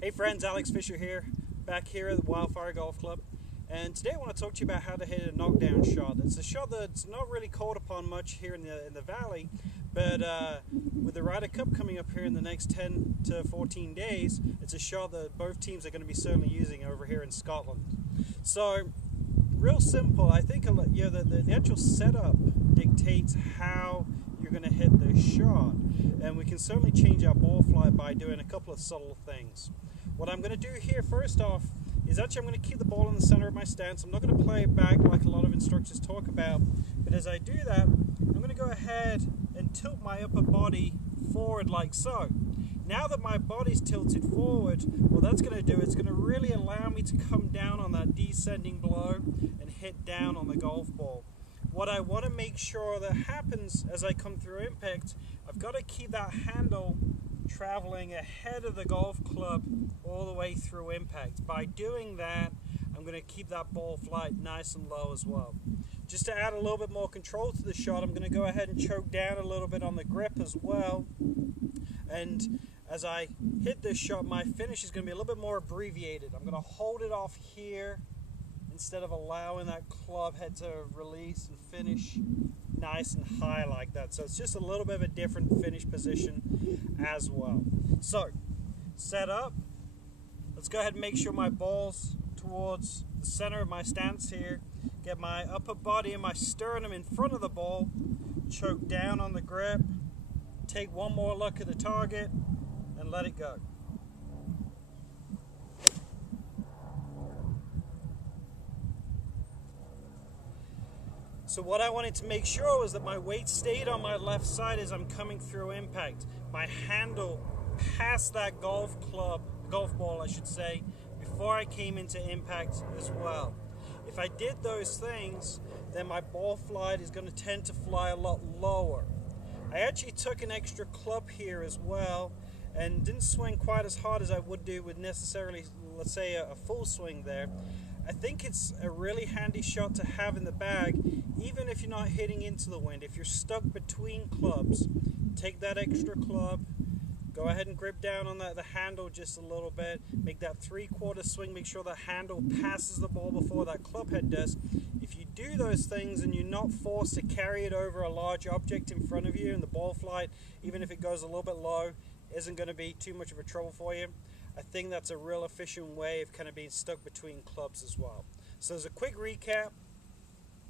Hey friends, Alex Fisher here, back here at the Wildfire Golf Club, and today I want to talk to you about how to hit a knockdown shot. It's a shot that's not really called upon much here in the valley, but with the Ryder Cup coming up here in the next 10 to 14 days, it's a shot that both teams are going to be certainly using over here in Scotland. So, real simple. I think the actual setup dictates how you're going to hit the shot, and we can certainly change our ball flight by doing a couple of subtle things. What I'm going to do here first off is actually I'm going to keep the ball in the center of my stance. I'm not going to play it back like a lot of instructors talk about, but as I do that, I'm going to go ahead and tilt my upper body forward like so. Now that my body's tilted forward, what that's going to do is going to really allow me to come down on that descending blow and hit down on the golf ball. What I want to make sure that happens as I come through impact, I've got to keep that handle traveling ahead of the golf club all the way through impact. By doing that, I'm going to keep that ball flight nice and low as well. Just to add a little bit more control to the shot, I'm going to go ahead and choke down a little bit on the grip as well. And as I hit this shot, my finish is going to be a little bit more abbreviated. I'm going to hold it off here instead of allowing that club head to release and finish nice and high like that. So it's just a little bit of a different finish position as well. So, set up. Let's go ahead and make sure my ball's towards the center of my stance here. Get my upper body and my sternum in front of the ball. Choke down on the grip. Take one more look at the target and let it go. So what I wanted to make sure was that my weight stayed on my left side as I'm coming through impact. My handle passed that golf ball I should say, before I came into impact as well. If I did those things, then my ball flight is going to tend to fly a lot lower. I actually took an extra club here as well and didn't swing quite as hard as I would do with necessarily, let's say, a full swing there. I think it's a really handy shot to have in the bag, even if you're not hitting into the wind. If you're stuck between clubs, take that extra club, go ahead and grip down on the handle just a little bit, make that 3/4 swing, make sure the handle passes the ball before that club head does. If you do those things and you're not forced to carry it over a large object in front of you, and the ball flight, even if it goes a little bit low, isn't going to be too much of a trouble for you, I think that's a real efficient way of kind of being stuck between clubs as well. So as a quick recap,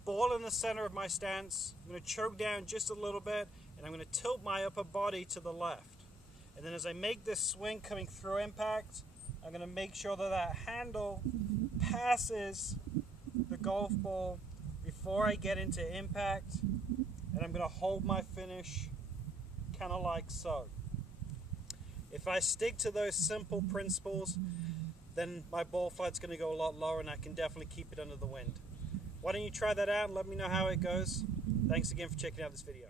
ball in the center of my stance, I'm going to choke down just a little bit, and I'm going to tilt my upper body to the left. And then as I make this swing coming through impact, I'm going to make sure that that handle passes the golf ball before I get into impact, and I'm going to hold my finish kind of like so. If I stick to those simple principles, then my ball flight's going to go a lot lower and I can definitely keep it under the wind. Why don't you try that out and let me know how it goes. Thanks again for checking out this video.